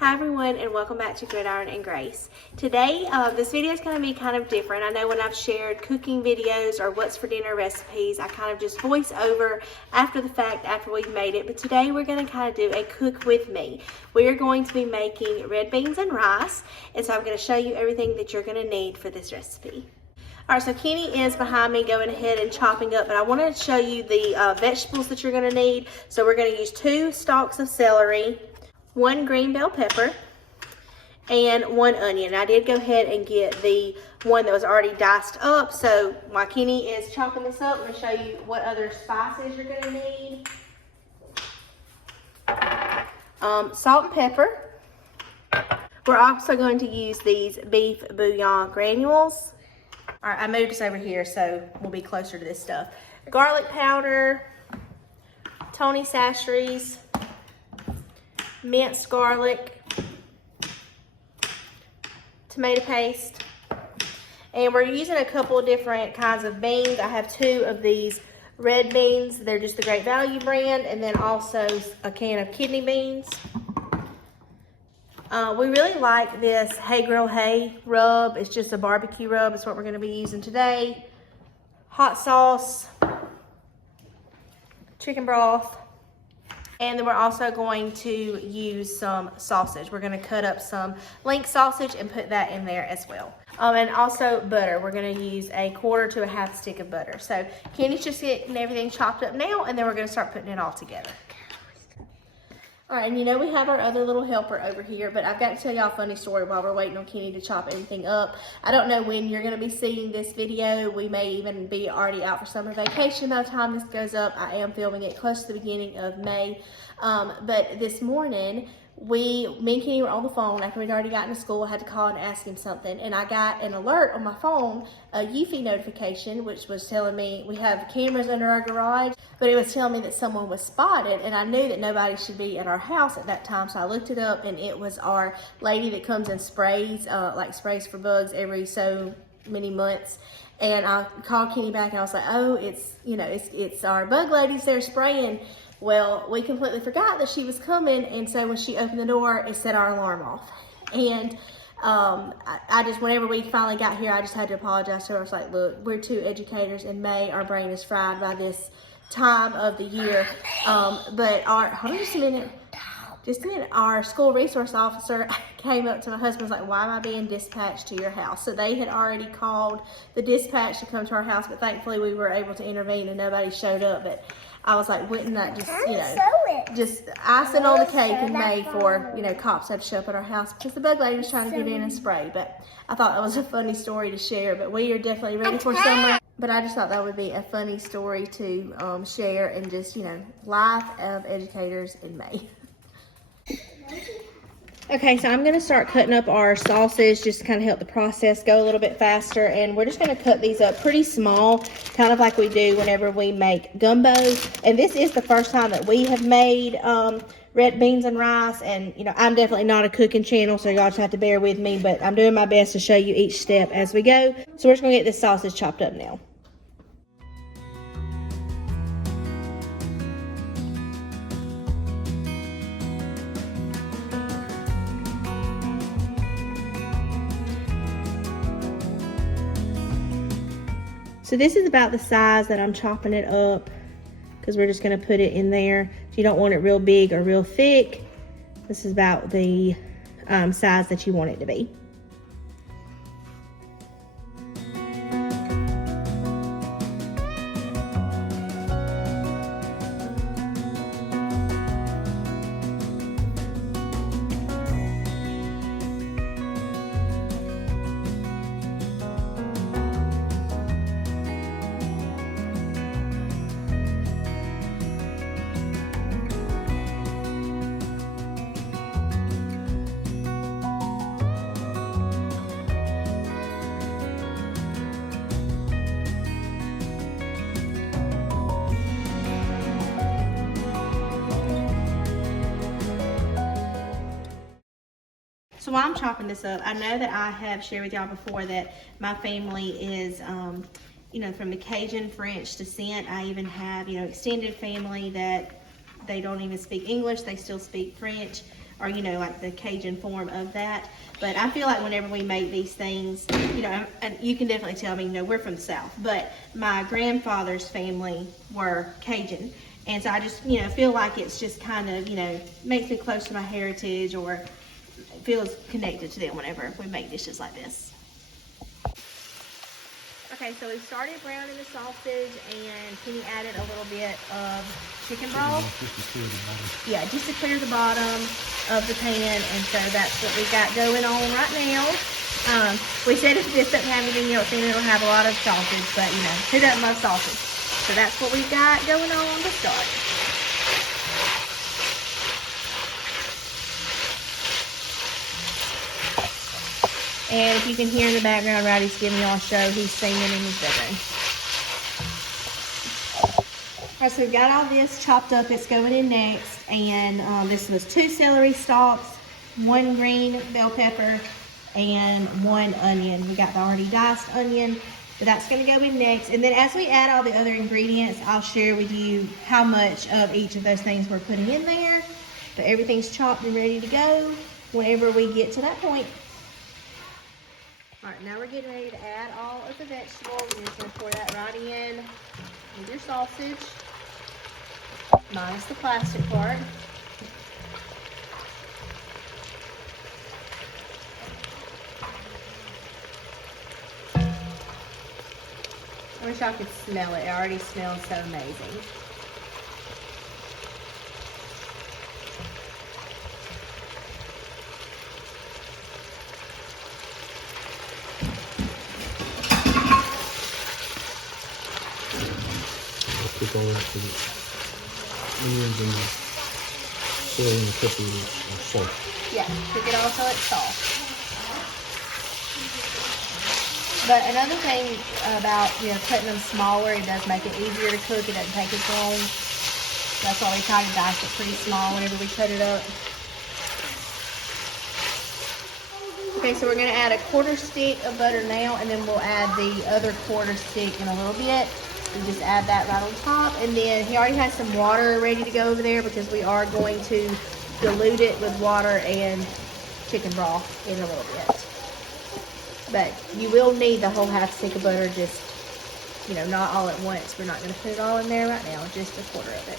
Hi everyone, and welcome back to Gridiron and Grace. Today, this video is going to be kind of different. I know when I've shared cooking videos or what's for dinner recipes, I kind of just voice over after the fact, after we've made it. But today we're going to kind of do a cook with me. We are going to be making red beans and rice, and so I'm going to show you everything that you're going to need for this recipe. All right, so Kenny is behind me going ahead and chopping up, but I wanted to show you the vegetables that you're going to need. So we're going to use 2 stalks of celery, 1 green bell pepper, and 1 onion. I did go ahead and get the one that was already diced up. So while Kenny is chopping this up, I'm going to show you what other spices you're going to need. Salt and pepper. We're also going to use these beef bouillon granules. All right, I moved us over here so we'll be closer to this stuff. Garlic powder, Tony Chachere's, minced garlic, tomato paste, and we're using a couple of different kinds of beans. I have 2 of these red beans. They're just the Great Value brand, and then also a can of kidney beans. We really like this Hey Girl Hey rub. It's just a barbecue rub. It's what we're going to be using today. Hot sauce, chicken broth, and then we're also going to use some sausage. We're going to cut up some link sausage and put that in there as well. And also butter. We're going to use 1/4 to 1/2 stick of butter. So Kenny's just getting everything chopped up now, and then we're going to start putting it all together. All right, and you know we have our other little helper over here, but I've got to tell y'all a funny story while we're waiting on Kenny to chop everything up. I don't know when you're going to be seeing this video. We may even be already out for summer vacation by the time this goes up. I am filming it close to the beginning of May. But this morning, me and Kenny were on the phone after we'd already gotten to school. I had to call and ask him something, and I got an alert on my phone, a Eufy notification, which was telling me we have cameras under our garage, but it was telling me that someone was spotted, and I knew that nobody should be at our house at that time, so I looked it up, and it was our lady that comes and sprays, sprays for bugs every so many months. And I called Kenny back, and I was like, oh, it's our bug ladies, they're spraying. Well, we completely forgot that she was coming, and so when she opened the door, it set our alarm off. And I just, whenever we finally got here, I just had to apologize to her. I was like, look, we're 2 educators in May. Our brain is fried by this time of the year. But hold on just a minute. Our school resource officer came up to my husband and was like, why am I being dispatched to your house? So they had already called the dispatch to come to our house, but thankfully we were able to intervene and nobody showed up. But I was like, wouldn't that just, just icing on the cake in May for, cops had to show up at our house because the bug lady was trying to get in and spray. But I thought that was a funny story to share, but we are definitely ready for summer. But I just thought that would be a funny story to share, and just, life of educators in May. Okay, so I'm going to start cutting up our sausage just to kind of help the process go a little bit faster. And we're just going to cut these up pretty small, kind of like we do whenever we make gumbo. And this is the first time that we have made red beans and rice. And, I'm definitely not a cooking channel, so y'all just have to bear with me. But I'm doing my best to show you each step as we go. So we're just going to get this sausage chopped up now. So this is about the size that I'm chopping it up, because we're just going to put it in there. You don't want it real big or real thick. This is about the size that you want it to be. So while I'm chopping this up, I know that I have shared with y'all before that my family is, from the Cajun French descent. I even have, extended family that they don't even speak English. They still speak French. or you know, like the Cajun form of that. But I feel like whenever we make these things, you know, and you can definitely tell me, you know, we're from the South, but my grandfather's family were Cajun. And so I just, you know, feel like it's just kind of, you know, makes me close to my heritage, or feels connected to them whenever we make dishes like this. Okay, so we started browning the sausage, and Kenny added a little bit of chicken broth. Yeah, just to clear the bottom of the pan, and so that's what we got going on right now. We said if this doesn't have anything else in it, it'll have a lot of sausage, but you know, who doesn't love sausage? So that's what we've got going on to start. And if you can hear in the background, Rowdy's giving y'all a show. He's singing in his bedroom. All right, so we've got all this chopped up. It's going in next. And this was 2 celery stalks, 1 green bell pepper, and 1 onion. We got the already diced onion, but that's going to go in next. And then as we add all the other ingredients, I'll share with you how much of each of those things we're putting in there. But everything's chopped and ready to go whenever we get to that point. All right, now we're getting ready to add all of the vegetables. You're just going to pour that right in with your sausage, minus the plastic part. I wish I could smell it. It already smells so amazing. Cook all that to the onions and the celery and the pepper are soft. Yeah, cook it all till it's soft. But another thing about, you know, cutting them smaller, it does make it easier to cook. It doesn't take as long. That's why we try to dice it pretty small whenever we cut it up. Okay, so we're going to add a 1/4 stick of butter now, and then we'll add the other 1/4 stick in a little bit. We just add that right on top, and then he already has some water ready to go over there because we are going to dilute it with water and chicken broth in a little bit. But you will need the whole 1/2 stick of butter, just, you know, not all at once. We're not going to put it all in there right now, just a 1/4 of it.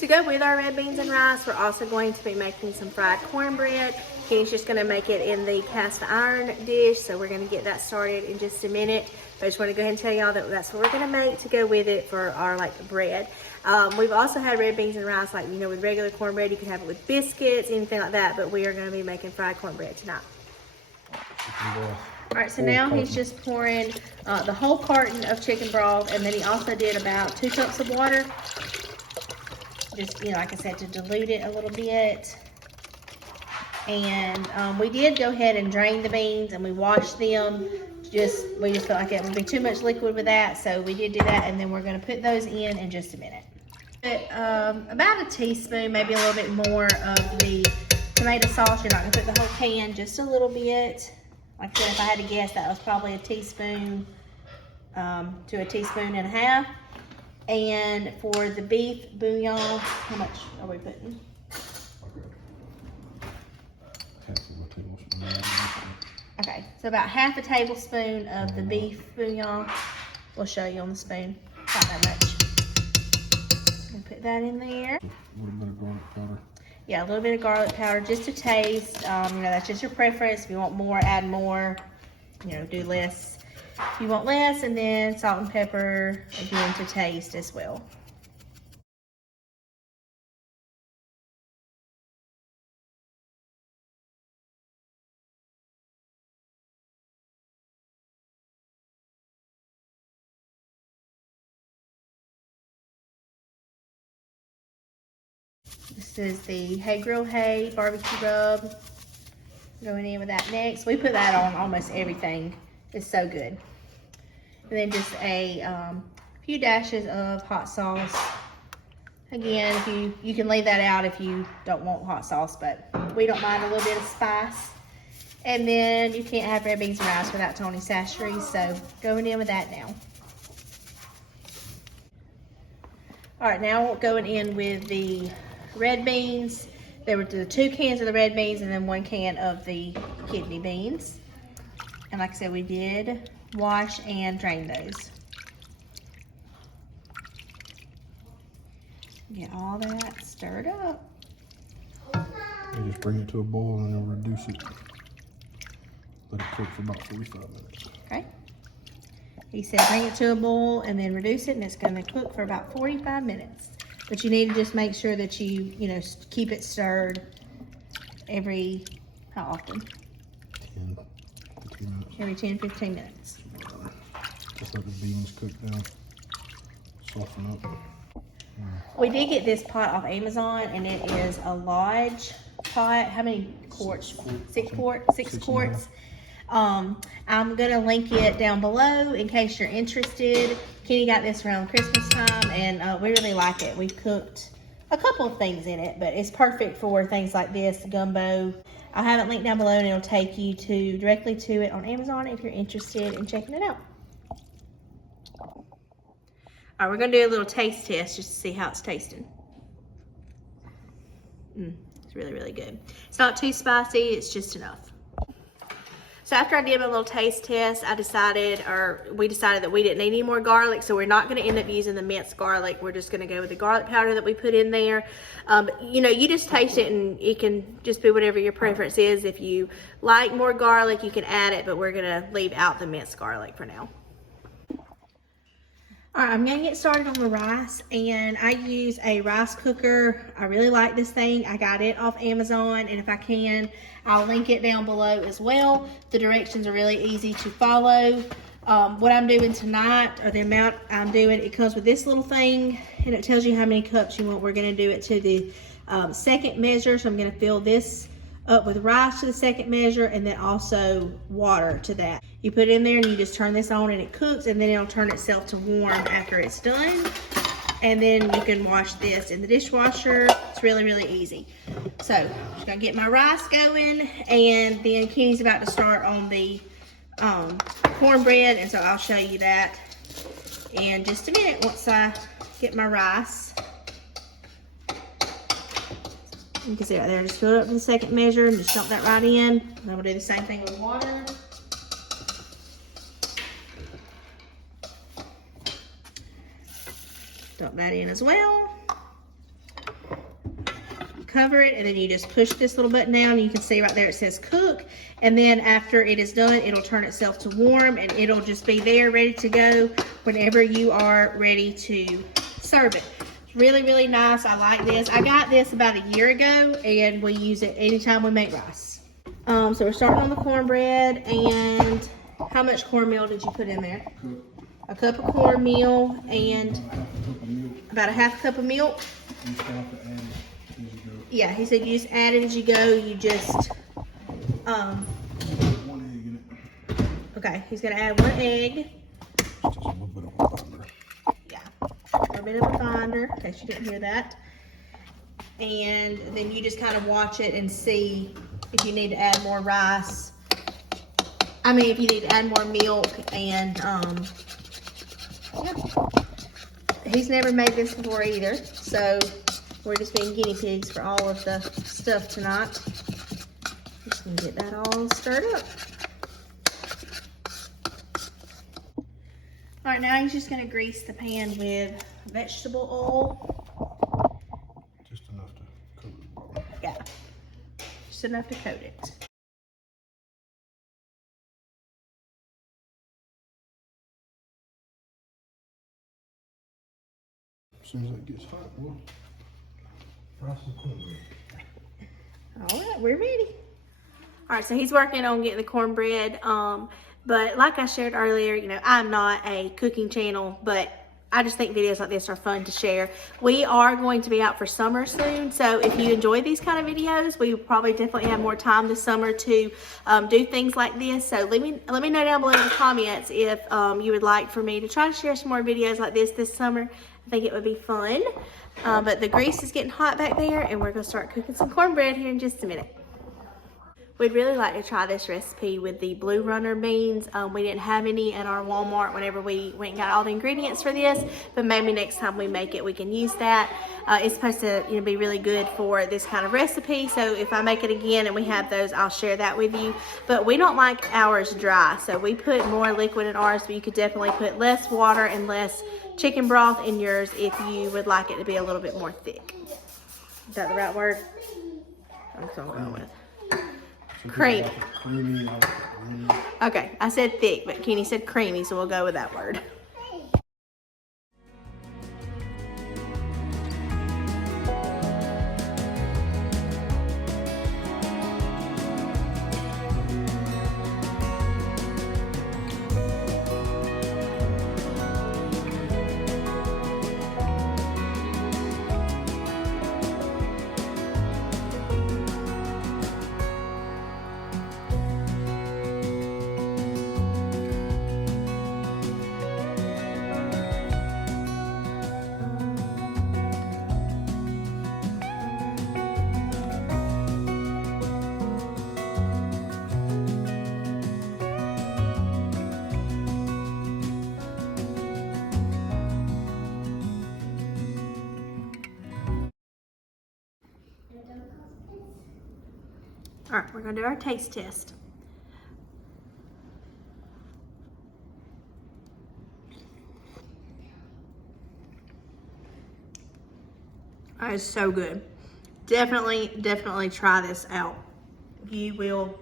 To go with our red beans and rice, we're also going to be making some fried cornbread. Kenny's just going to make it in the cast iron dish, so we're going to get that started in just a minute. But I just want to go ahead and tell y'all that that's what we're going to make to go with it for our bread. We've also had red beans and rice, like, you know, with regular cornbread. You can have it with biscuits, anything like that, but we are going to be making fried cornbread tonight. All right, so now he's just pouring the whole carton of chicken broth, and then he also did about 2 cups of water. Just, you know, like I said, to dilute it a little bit. And we did go ahead and drain the beans, and we washed them. We just felt like it would be too much liquid with that, so we did do that. And then we're going to put those in just a minute. About a teaspoon, maybe a little bit more of the tomato sauce. You're not going to put the whole can, just a little bit. Like I said, if I had to guess, that was probably a teaspoon to a teaspoon and a half. And for the beef bouillon, how much are we putting? Okay, so about 1/2 tablespoon of the beef bouillon. We'll show you on the spoon. Not that much. And put that in there. A little bit of garlic powder. Yeah, a little bit of garlic powder just to taste. You know, that's just your preference. If you want more, add more. You know, do less if you want less. And then salt and pepper, again, to taste as well. This is the Hay Grill Hay barbecue rub. Going in with that next. We put that on almost everything. It's so good. And then just a few dashes of hot sauce. Again, if you can leave that out if you don't want hot sauce, but we don't mind a little bit of spice. And then you can't have red beans and rice without Tony Sashery, so going in with that now. All right, now we're going in with the red beans. There were the 2 cans of the red beans and then 1 can of the kidney beans. And like I said, we did wash and drain those. Get all that stirred up. And just bring it to a boil and then reduce it. Let it cook for about 45 minutes. Okay. He said bring it to a boil and then reduce it, and it's going to cook for about 45 minutes. But you need to just make sure that you keep it stirred how often? 10, 15 minutes. Every 10, 15 minutes. Just let the beans cook down, soften up. We did get this pot off Amazon, and it is a large pot. How many quarts? 6 quarts? 6 quarts. I'm gonna link it down below in case you're interested. Kenny got this around Christmas time, and we really like it. We've cooked a couple of things in it, but it's perfect for things like this, gumbo. I'll have it linked down below, and it'll take you directly to it on Amazon if you're interested in checking it out. All right, we're gonna do a little taste test just to see how it's tasting. It's really, really good. It's not too spicy, it's just enough. So after I did my little taste test, we decided that we didn't need any more garlic, so we're not gonna end up using the minced garlic. We're just gonna go with the garlic powder that we put in there. You just taste it, and it can just be whatever your preference is. If you like more garlic, you can add it, but we're gonna leave out the minced garlic for now. All right, I'm gonna get started on the rice, and I use a rice cooker. I really like this thing. I got it off Amazon, and if I can, I'll link it down below as well. The directions are really easy to follow. What I'm doing tonight, or the amount I'm doing, it comes with this little thing, and it tells you how many cups you want. We're gonna do it to the second measure, so I'm gonna fill this up with rice to the second measure, and then also water to that. You put it in there and you just turn this on, and it cooks, and then it'll turn itself to warm after it's done. And then you can wash this in the dishwasher. It's really, really easy. So I'm just gonna get my rice going, and then Kenny's about to start on the cornbread, and so I'll show you that in just a minute once I get my rice. You can see right there, just fill it up to the second measure and just dump that right in. And then we'll do the same thing with water. Dump that in as well. Cover it, and then you just push this little button down, and you can see right there it says cook. And then after it is done, it'll turn itself to warm, and it'll just be there ready to go whenever you are ready to serve it. Really, really nice. I like this. I got this about a year ago, and we use it anytime we make rice. So we're starting on the cornbread, and how much cornmeal did you put in there? A cup of cornmeal and about a half cup of milk. Yeah, he said you just add it as you go. You just, okay, he's gonna add 1 egg. A bit of a binder, in case you didn't hear that. And then you just kind of watch it and see if you need to add more rice. If you need to add more milk. And he's never made this before either, so we're just being guinea pigs for all of the stuff tonight. Just gonna get that all stirred up. All right, now he's just gonna grease the pan with vegetable oil. Just enough to coat the bottom. Yeah, just enough to coat it. As soon as it gets hot, we'll fry some cornbread. All right, we're ready. All right, so he's working on getting the cornbread. But like I shared earlier, I'm not a cooking channel, but I just think videos like this are fun to share. We are going to be out for summer soon, so if you enjoy these kind of videos, we will probably definitely have more time this summer to do things like this. So let me know down below in the comments if you would like for me to try to share some more videos like this summer. I think it would be fun. But the grease is getting hot back there, and we're gonna start cooking some cornbread here in just a minute. We'd really like to try this recipe with the blue runner beans. We didn't have any at our Walmart whenever we went and got all the ingredients for this, but maybe next time we make it, we can use that. It's supposed to be really good for this kind of recipe, so if I make it again and we have those, I'll share that with you. But we don't like ours dry, so we put more liquid in ours, but you could definitely put less water and less chicken broth in yours if you would like it to be a little bit more thick. Is that the right word? That's what I'm going with. Creamy. Creamy. Okay, I said thick, but Kenny said creamy, so we'll go with that word. All right, we're gonna do our taste test. That is so good. Definitely try this out. You will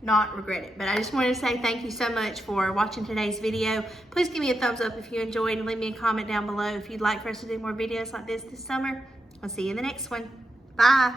not regret it. But I just wanted to say thank you so much for watching today's video. Please give me a thumbs up if you enjoyed and leave me a comment down below if you'd like for us to do more videos like this summer. I'll see you in the next one. Bye.